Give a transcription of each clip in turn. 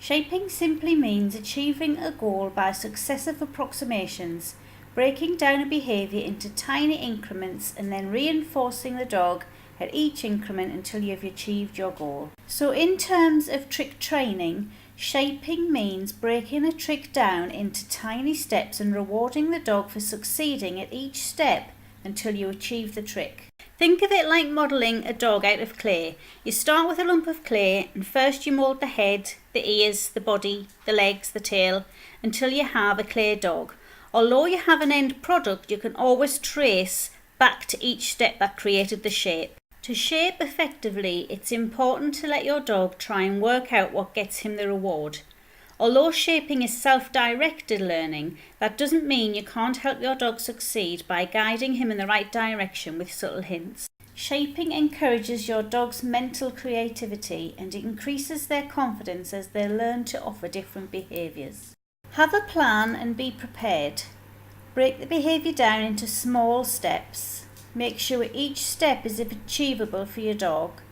Shaping simply means achieving a goal by successive approximations, breaking down a behaviour into tiny increments and then reinforcing the dog at each increment until you've achieved your goal. So in terms of trick training, shaping means breaking a trick down into tiny steps and rewarding the dog for succeeding at each step until you achieve the trick. Think of it like modelling a dog out of clay. You start with a lump of clay and first you mould the head, the ears, the body, the legs, the tail, until you have a clay dog. Although you have an end product, you can always trace back to each step that created the shape. To shape effectively, it's important to let your dog try and work out what gets him the reward. Although shaping is self-directed learning, that doesn't mean you can't help your dog succeed by guiding him in the right direction with subtle hints. Shaping encourages your dog's mental creativity and increases their confidence as they learn to offer different behaviours. Have a plan and be prepared. Break the behaviour down into small steps. Make sure each step is achievable for your dog.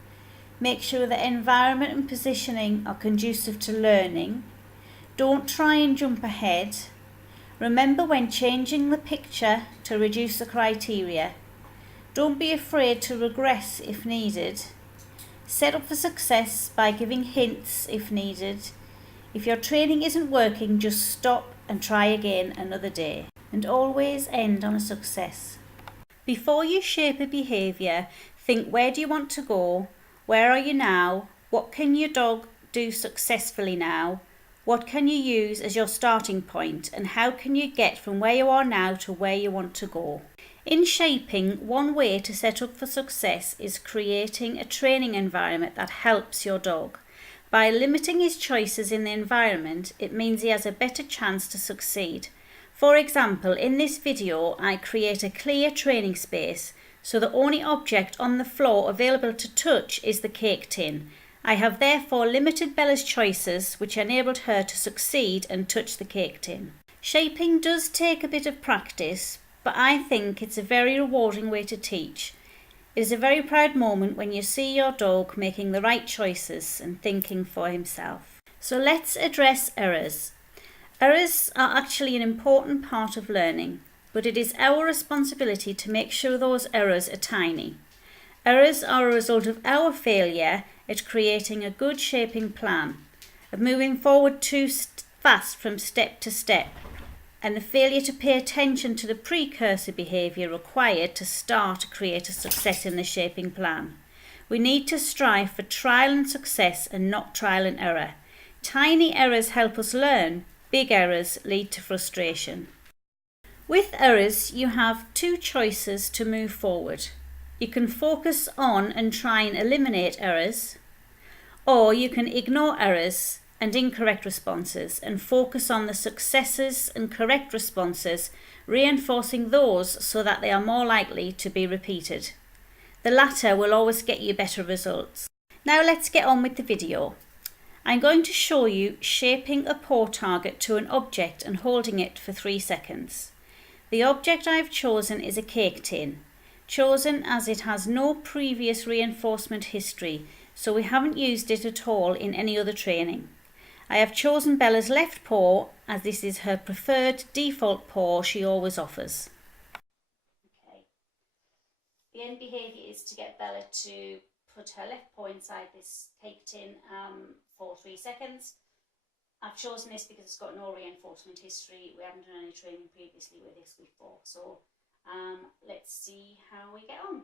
Make sure the environment and positioning are conducive to learning. Don't try and jump ahead. Remember when changing the picture to reduce the criteria. Don't be afraid to regress if needed. Set up for success by giving hints if needed. If your training isn't working, just stop and try again another day. And always end on a success. Before you shape a behaviour, think, where do you want to go? Where are you now? What can your dog do successfully now? What can you use as your starting point, and how can you get from where you are now to where you want to go? In shaping, one way to set up for success is creating a training environment that helps your dog. By limiting his choices in the environment, it means he has a better chance to succeed. For example, in this video, I create a clear training space, so the only object on the floor available to touch is the cake tin. I have therefore limited Bella's choices, which enabled her to succeed and touch the cake tin. Shaping does take a bit of practice, but I think it's a very rewarding way to teach. It is a very proud moment when you see your dog making the right choices and thinking for himself. So let's address errors. Errors are actually an important part of learning, but it is our responsibility to make sure those errors are tiny. Errors are a result of our failure at creating a good shaping plan, of moving forward too fast from step to step, and the failure to pay attention to the precursor behaviour required to start to create a success in the shaping plan. We need to strive for trial and success and not trial and error. Tiny errors help us learn, big errors lead to frustration. With errors, you have two choices to move forward. You can focus on and try and eliminate errors, or you can ignore errors and incorrect responses and focus on the successes and correct responses, reinforcing those so that they are more likely to be repeated. The latter will always get you better results. Now let's get on with the video. I'm going to show you shaping a paw target to an object and holding it for 3 seconds. The object I've chosen is a cake tin, chosen as it has no previous reinforcement history, so we haven't used it at all in any other training. I have chosen Bella's left paw as this is her preferred default paw she always offers. Okay. The end behaviour is to get Bella to put her left paw inside this cake tin for 3 seconds. I've chosen this because it's got no reinforcement history. We haven't done any training previously with this before. So let's see how we get on.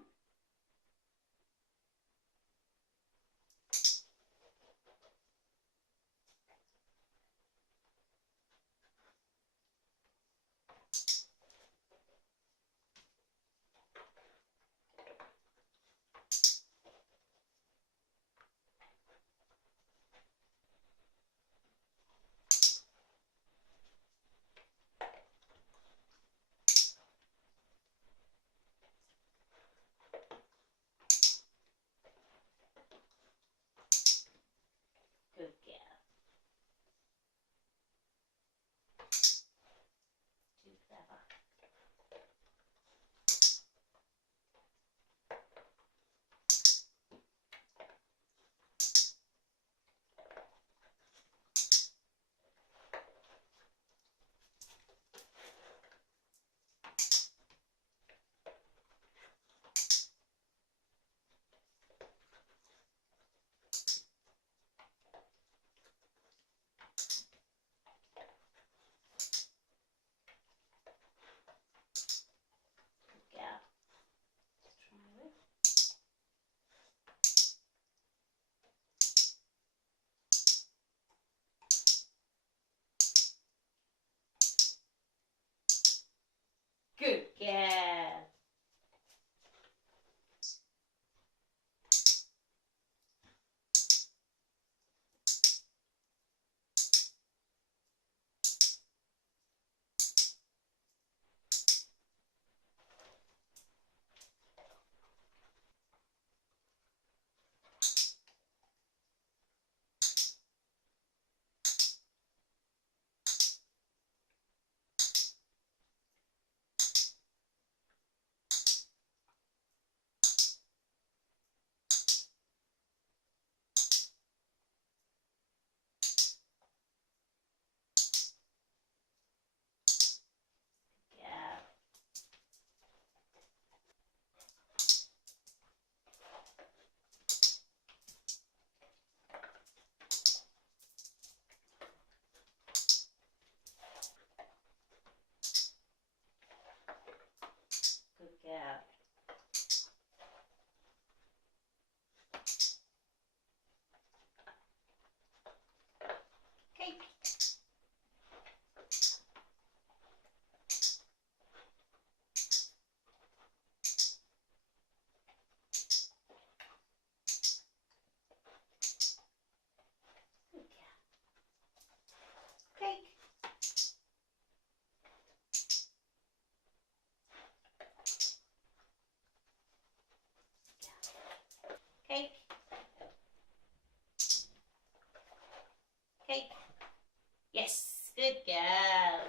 Yes, good girl.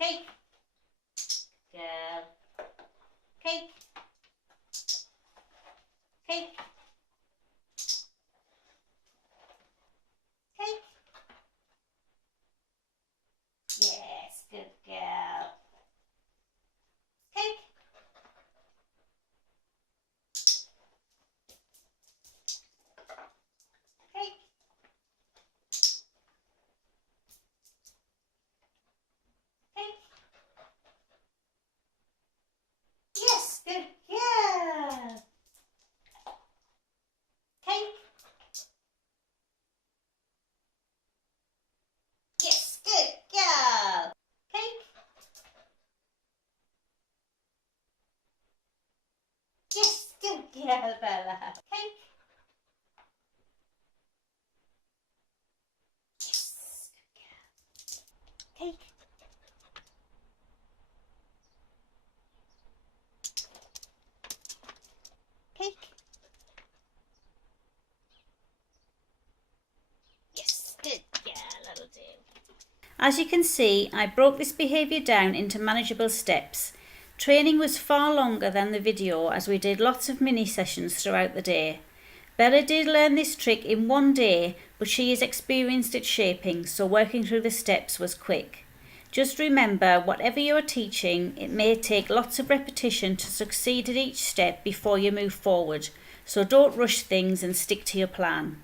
Cake. Girl. Cake. Cake. Cake. Yes, good girl. Cake. Cake. Cake. Yes, good girl. Cake. Yes, good girl. Cake. Yes, good girl, Bella. Cake. Yes, good girl. Cake. Cake. Yes, good girl, that'll do. As you can see, I broke this behaviour down into manageable steps. Training was far longer than the video as we did lots of mini sessions throughout the day. Bella did learn this trick in one day, but she is experienced at shaping, so working through the steps was quick. Just remember, whatever you are teaching, it may take lots of repetition to succeed at each step before you move forward, so don't rush things and stick to your plan.